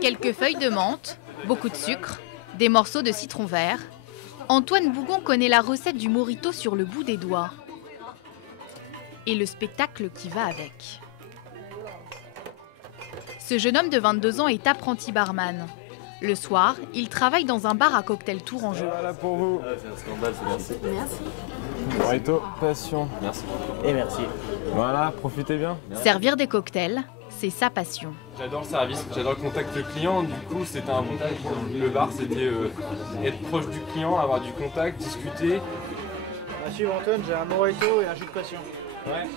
Quelques feuilles de menthe, beaucoup de sucre, des morceaux de citron vert. Antoine Bougon connaît la recette du mojito sur le bout des doigts. Et le spectacle qui va avec. Ce jeune homme de 22 ans est apprenti barman. Le soir, il travaille dans un bar à cocktail tourangeau. Voilà pour vous. C'est un scandale, c'est bien. Merci. Mojito, passion. Merci. Et merci. Voilà, profitez bien. Servir des cocktails, c'est sa passion. J'adore le service, j'adore le contact client, du coup c'était un bon le bar, c'était être proche du client, avoir du contact, discuter. Monsieur Antoine, j'ai un mojito et un jus de passion. Ouais.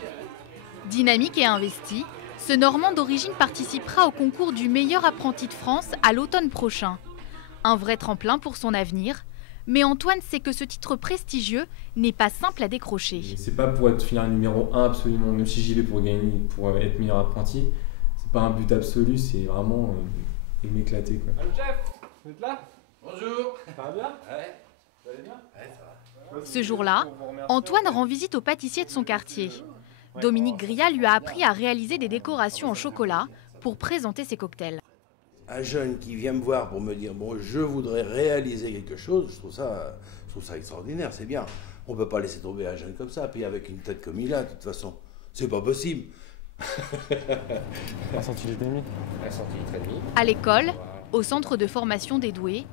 Dynamique et investi, ce Normand d'origine participera au concours du meilleur apprenti de France à l'automne prochain. Un vrai tremplin pour son avenir, mais Antoine sait que ce titre prestigieux n'est pas simple à décrocher. C'est pas pour finir numéro 1 absolument, même si j'y vais pour gagner, pour être meilleur apprenti. C'est pas un but absolu, c'est vraiment m'éclater. Allô chef, vous êtes là? Bonjour. Ça va bien? Ouais. Vous allez bien? Ouais, ça va. Ce jour-là, Antoine rend visite au pâtissier de son quartier. Dominique Gria lui a appris à réaliser des décorations en chocolat pour présenter ses cocktails. Un jeune qui vient me voir pour me dire bon, je voudrais réaliser quelque chose, je trouve ça extraordinaire, c'est bien. On peut pas laisser tomber un jeune comme ça, puis avec une tête comme il a, de toute façon, c'est pas possible. 1 centilitre et demi. 1 centilitre et demi. À l'école, au centre de formation des doués,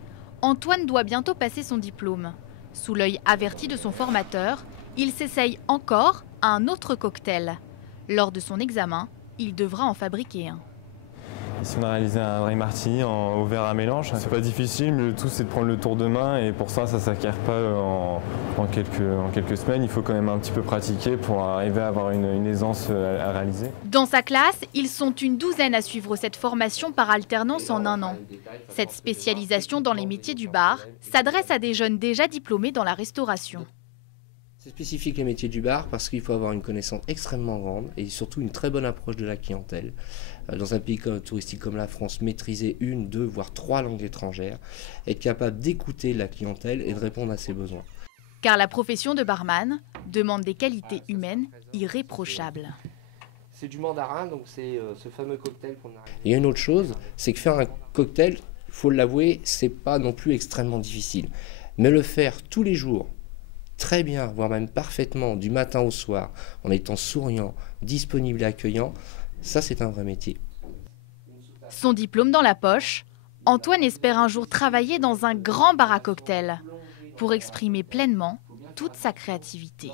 Antoine doit bientôt passer son diplôme. Sous l'œil averti de son formateur, il s'essaye encore à un autre cocktail. Lors de son examen, il devra en fabriquer un. Ici on a réalisé un dry martini au verre à mélange. C'est pas difficile, mais le tout c'est de prendre le tour de main et pour ça s'acquiert pas en quelques semaines. Il faut quand même un petit peu pratiquer pour arriver à avoir une aisance à réaliser. Dans sa classe, ils sont une douzaine à suivre cette formation par alternance en 1 an. Cette spécialisation dans les métiers du bar s'adresse à des jeunes déjà diplômés dans la restauration. C'est spécifique les métiers du bar parce qu'il faut avoir une connaissance extrêmement grande et surtout une très bonne approche de la clientèle. Dans un pays touristique comme la France, maîtriser 1, 2, voire 3 langues étrangères, être capable d'écouter la clientèle et de répondre à ses besoins. Car la profession de barman demande des qualités humaines irréprochables. C'est du mandarin, donc c'est ce fameux cocktail qu'on a. Et une autre chose, c'est que faire un cocktail, il faut l'avouer, c'est pas non plus extrêmement difficile. Mais le faire tous les jours, très bien, voire même parfaitement, du matin au soir, en étant souriant, disponible et accueillant, ça c'est un vrai métier. Son diplôme dans la poche, Antoine espère un jour travailler dans un grand bar à cocktails pour exprimer pleinement toute sa créativité.